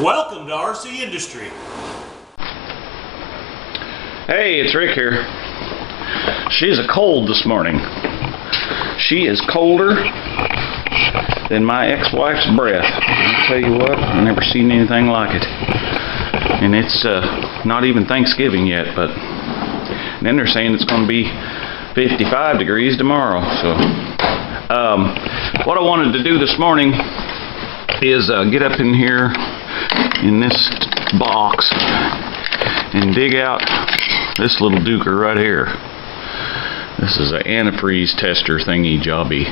Welcome to RC Industry. Hey, it's Rick here. She's a cold this morning. She is colder than my ex-wife's breath. I'll tell you what, I've never seen anything like it. And it's not even Thanksgiving yet, but then they're saying it's going to be 55 degrees tomorrow. So what I wanted to do this morning is get up in here in this box and dig out this little duker right here. This is an antifreeze tester thingy jobby.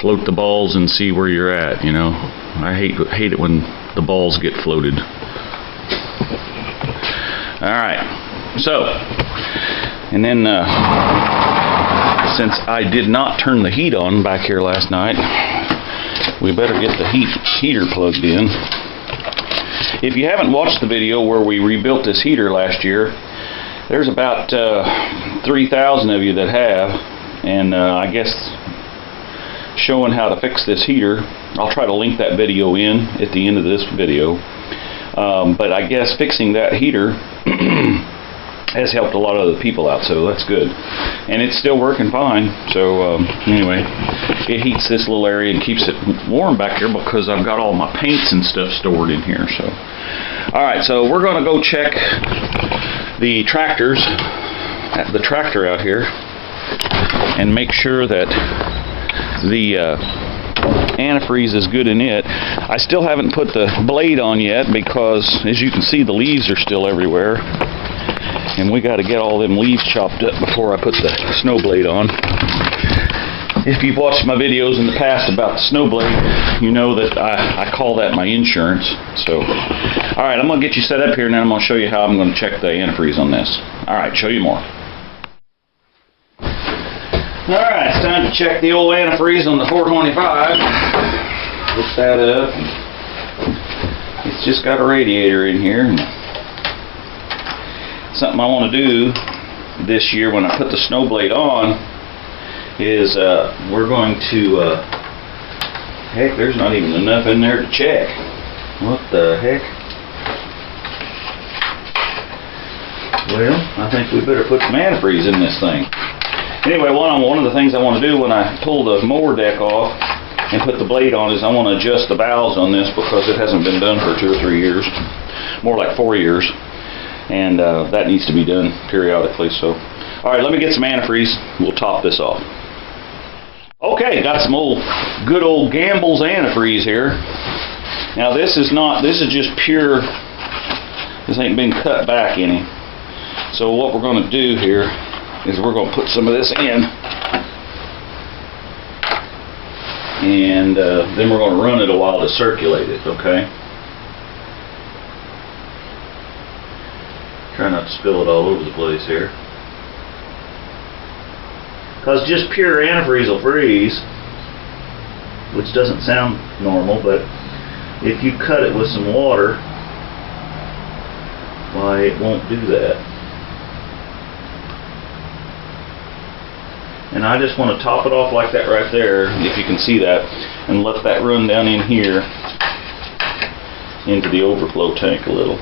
Float the balls and see where you're at, you know. I hate it when the balls get floated. Alright, so, and then since I did not turn the heat on back here last night, we better get the heater plugged in. If you haven't watched the video where we rebuilt this heater last year, there's about 3,000 of you that have, and I guess showing how to fix this heater. I'll try to link that video in at the end of this video. But I guess fixing that heater has helped a lot of other people out, so that's good. And it's still working fine. So anyway, it heats this little area and keeps it warm back here because I've got all my paints and stuff stored in here. So, all right, so we're going to go check the tractor out here and make sure that the antifreeze is good in it. I still haven't put the blade on yet because, as you can see, the leaves are still everywhere, and we got to get all them leaves chopped up before I put the snow blade on. If you've watched my videos in the past about the snow blade, you know that I call that my insurance. So, all right, I'm going to get you set up here, and then I'm going to show you how I'm going to check the antifreeze on this. All right, show you more. Alright, it's time to check the old antifreeze on the 425. Hook that up. It's just got a radiator in here. Something I want to do this year when I put the snow blade on is we're going to, heck, there's not even enough in there to check. What the heck? Well, I think we better put some antifreeze in this thing. Anyway, one of the things I want to do when I pull the mower deck off and put the blade on is I want to adjust the valves on this because it hasn't been done for 2 or 3 years, more like 4 years, and that needs to be done periodically. So, all right, let me get some antifreeze. We'll top this off. Okay, got some good old Gamble's antifreeze here. Now this is just pure. This ain't been cut back any. So what we're going to do here is we're going to put some of this in, and then we're going to run it a while to circulate it, okay? Try not to spill it all over the place here, because just pure antifreeze will freeze, which doesn't sound normal, but if you cut it with some water, why, it won't do that. And I just want to top it off like that right there, if you can see that, and let that run down in here into the overflow tank a little.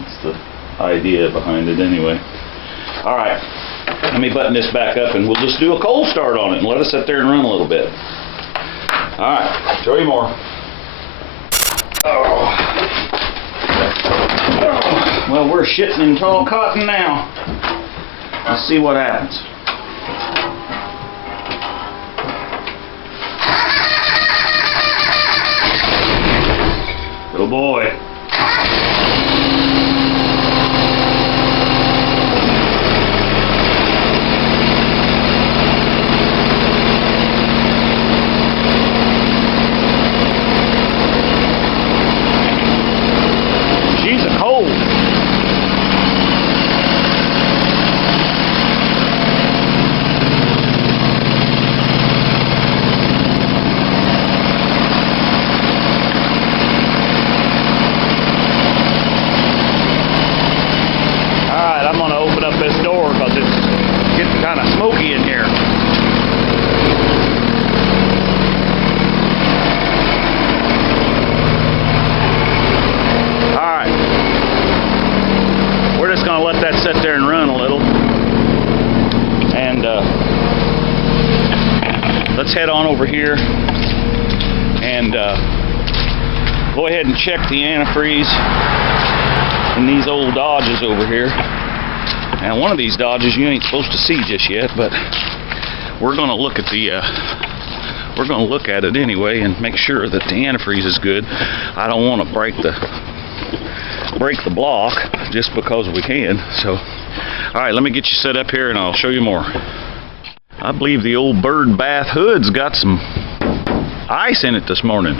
That's the idea behind it anyway. Alright, let me button this back up and we'll just do a cold start on it and let it sit there and run a little bit. Alright, show you more. Oh. Well, we're shitting in tall cotton now. Let's see what happens. Good boy. She's a cold. let's head on over here and go ahead and check the antifreeze in these old Dodges over here. Now, one of these Dodges you ain't supposed to see just yet, but we're gonna look at it anyway and make sure that the antifreeze is good. I don't want to break the block just because we can. So, all right, let me get you set up here and I'll show you more. I believe the old bird bath hood's got some ice in it this morning.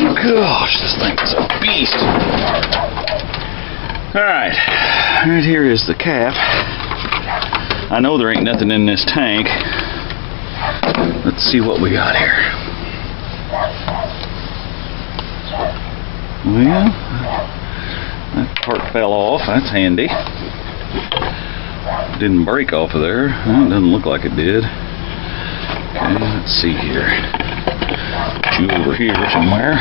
Oh, gosh, this thing is a beast. All right, right here is the cap. I know there ain't nothing in this tank. Let's see what we got here. Well, that part fell off. That's handy. Didn't break off of there. Well, it doesn't look like it did. Okay, let's see here. Put you over here somewhere.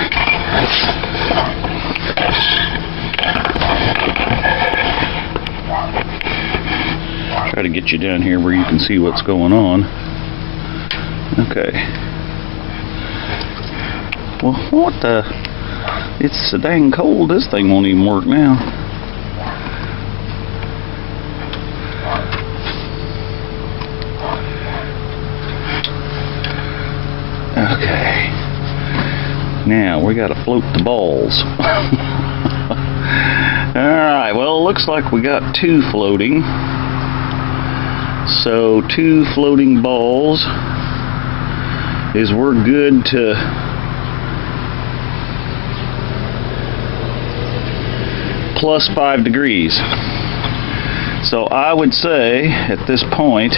Try to get you down here where you can see what's going on. Okay. Well, what the? It's so dang cold. This thing won't even work now. Okay. Now we got to float the balls. Alright, well, it looks like we got 2 floating. So 2 floating balls is we're good to plus 5 degrees. So I would say at this point,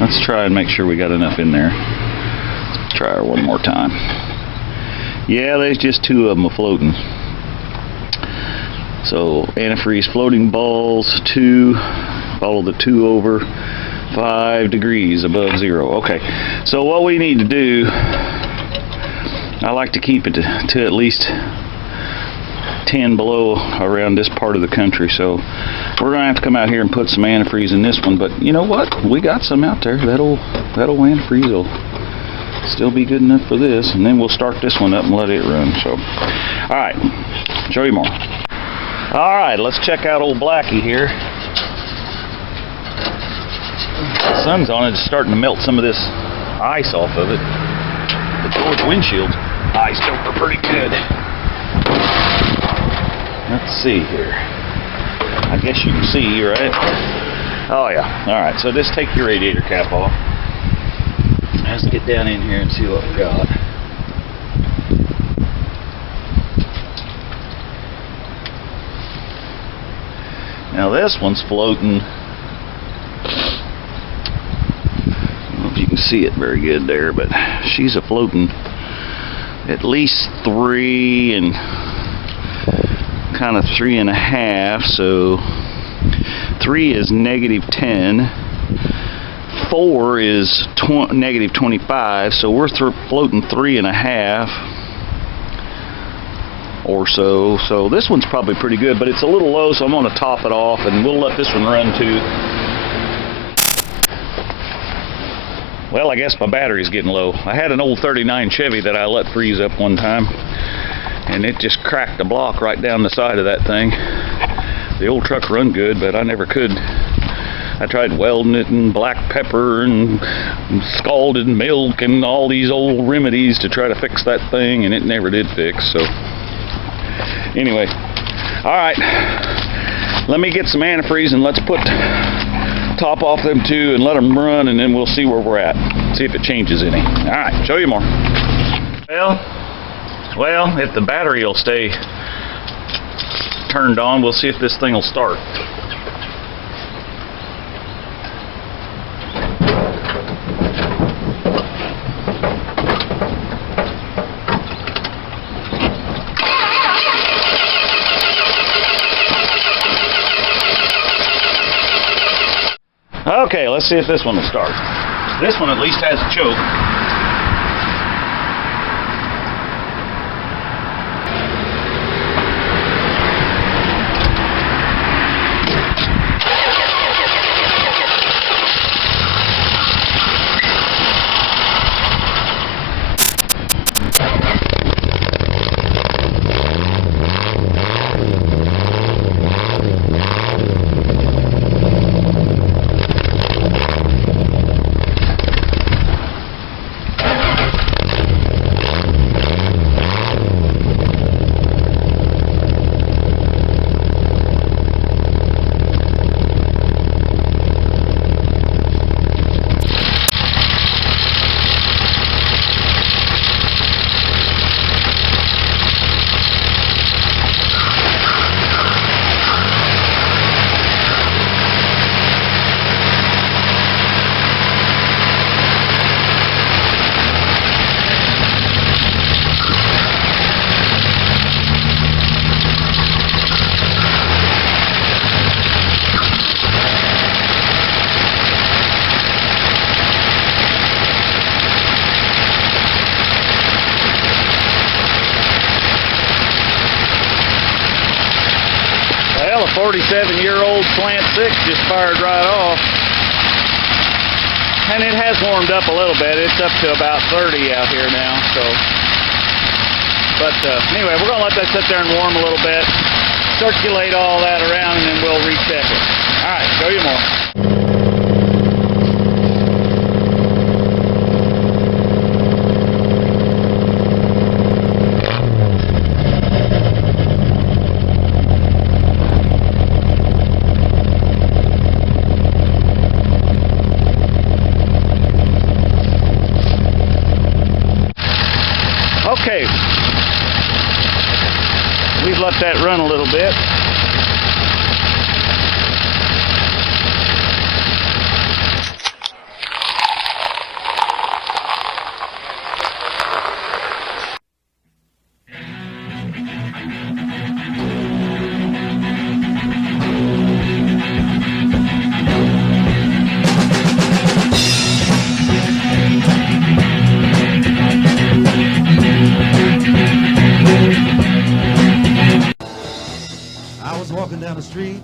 let's try and make sure we got enough in there. Let's try her one more time. Yeah, there's just 2 of them floating. So antifreeze floating balls, 2, follow the 2 over, 5 degrees above 0. Okay, so what we need to do, I like to keep it to at least 10 below around this part of the country. So we're gonna have to come out here and put some antifreeze in this one, but you know what, we got some out there. That'll antifreeze will still be good enough for this, and then we'll start this one up and let it run. So all right, show you more. All right, let's check out old Blackie here. The sun's on it, it's starting to melt some of this ice off of it. The George windshield's iced over pretty good. Let's see here. I guess you can see, right? Oh yeah. All right, so just take your radiator cap off. Let's get down in here and see what we got. Now this one's floating. I don't know if you can see it very good there, but she's a floating at least 3 and kind of 3.5. So 3 is -10. 4 is -25. So we're floating 3.5. or so. So this one's probably pretty good, but it's a little low, so I'm going to top it off and we'll let this one run too. Well, I guess my battery's getting low. I had an old 39 Chevy that I let freeze up one time, and it just cracked the block right down the side of that thing. The old truck run good, but I never could. I tried welding it and black pepper and scalded milk and all these old remedies to try to fix that thing, and it never did fix. So anyway, all right, let me get some antifreeze and let's put top off them 2 and let them run, and then we'll see where we're at, see if it changes any. All right, show you more. Well, if the battery will stay turned on, we'll see if this thing will start. Okay, let's see if this one will start. This one at least has a choke. 6 just fired right off. And it has warmed up a little bit. It's up to about 30 out here now. So, but anyway, we're going to let that sit there and warm a little bit. Circulate all that around, and then we'll recheck it. All right, show you more. Okay, we've let that run a little bit. I was walking down the street,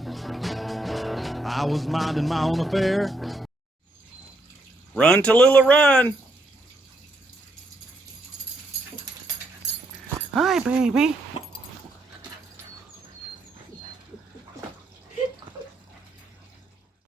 I was minding my own affair. Run, Tallulah, run! Hi, baby.